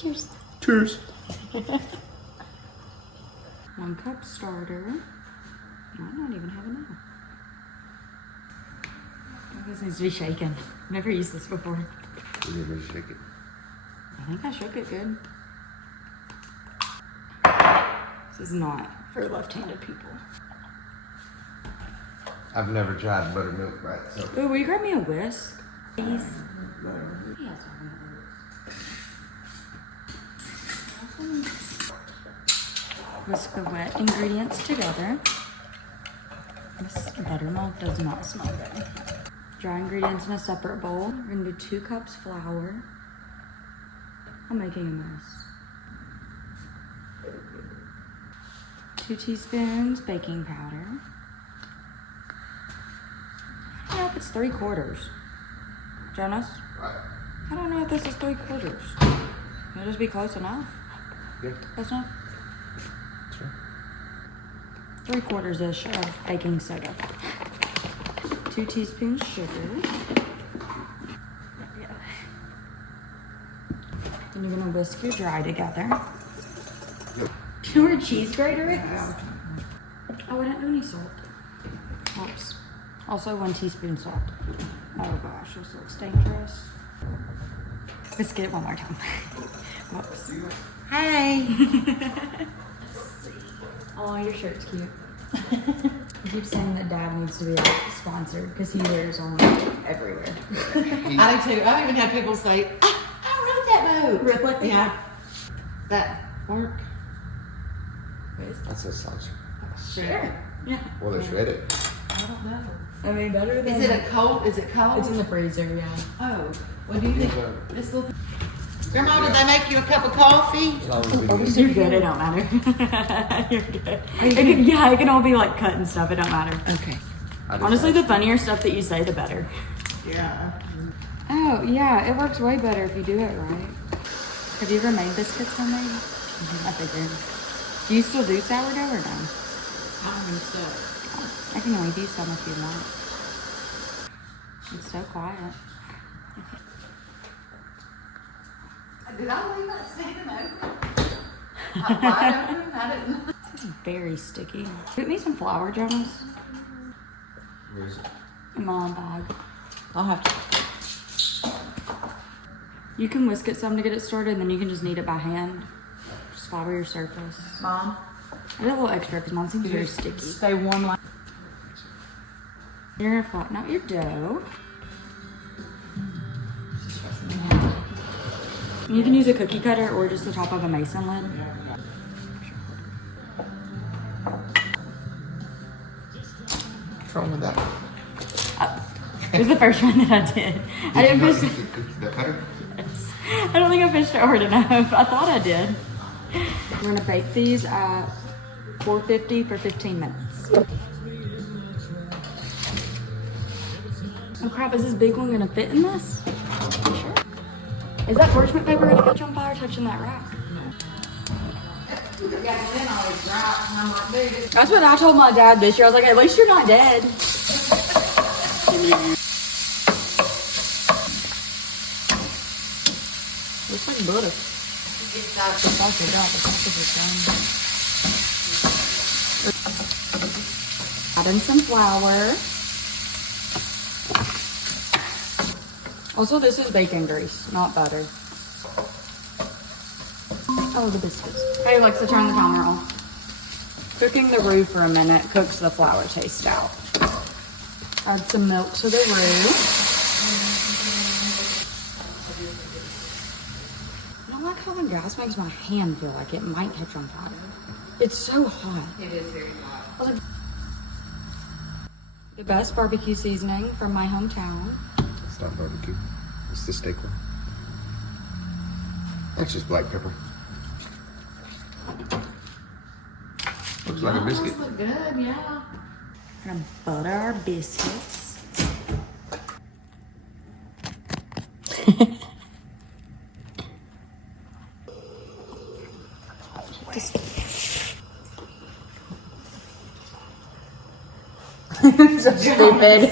Cheers. Cheers. 1 cup starter. Might not even have enough. This needs to be shaken. Never used this before. You need me to shake it? I think I shook it good. This is not for left-handed people. I've never tried buttermilk, right? So. Ooh, will you grab me a whisk, please? Whisk the wet ingredients together. This buttermilk does not smell good. Dry ingredients in a separate bowl. We're gonna do 2 cups flour. I'm making a mess. 2 teaspoons baking powder. I don't know if it's 3/4. Jonas? I don't know if this is 3/4. It'll just be close enough. Yeah. Close enough? Sure. 3/4-ish of baking soda. 2 teaspoons sugar. Then you're gonna whisk your dry together. Do you know where a cheese grater is? Oh, I didn't do any salt. Oops. Also 1 teaspoon salt. Oh gosh, this looks dangerous. Let's get it one more time. Whoops. Hey! Oh, your shirt's cute. I keep saying that Dad needs to be sponsored because he wears them everywhere. I do too. I've even had people say, I rode that boat. Really? Yeah. That work. That's a sponsor. Sure. Yeah. Well, they shred it. I don't know. I mean, better than. Is it a cold? Is it cold? It's in the freezer, yeah. Oh. What do you think? Yeah. This little. Grandma, did they make you a cup of coffee? As long as we can You're good, it don't matter. You're good. It can all be like cut and stuff, it don't matter. Okay. Honestly, the funnier stuff that you say, the better. Yeah. Oh, yeah, it works way better if you do it right. Have you ever made biscuits homemade? I figured. Do you still do sourdough or no? I don't think so. I can only do some if you want. It's so quiet. Did I leave that standing open? Wide open? I didn't. This is very sticky. Put me some flour, Jonas. Where is it? In my own bag. I'll have to. You can whisk it some to get it started, and then you can just knead it by hand. Just flour your surface. Mom? I did a little extra because mine seems very sticky. Stay warm like. You're gonna flatten out your dough. You can use a cookie cutter or just the top of a mason lid. What's wrong with that? It was the first one that I did. I didn't you fish. the cutter? I don't think I fished it hard enough. I thought I did. We're gonna bake these at 450 for 15 minutes. Oh crap, is this big one gonna fit in this? Sure. Is that parchment paper gonna catch on fire touching that rack? That's what I told my dad this year. I was like, at least you're not dead. Looks like butter. Add in some flour. Also, this is bacon grease, not butter. Oh, the biscuits. Hey, Alexa, turn the timer off. Cooking the roux for a minute cooks the flour taste out. Add some milk to the roux. I don't like how the gas makes my hand feel like it might catch on fire. It's so hot. It is very hot. The best barbecue seasoning from my hometown. It's not barbecue. It's the steak one. That's just black pepper. Looks like a biscuit. Those look good, yeah. We're gonna butter our biscuits. So stupid.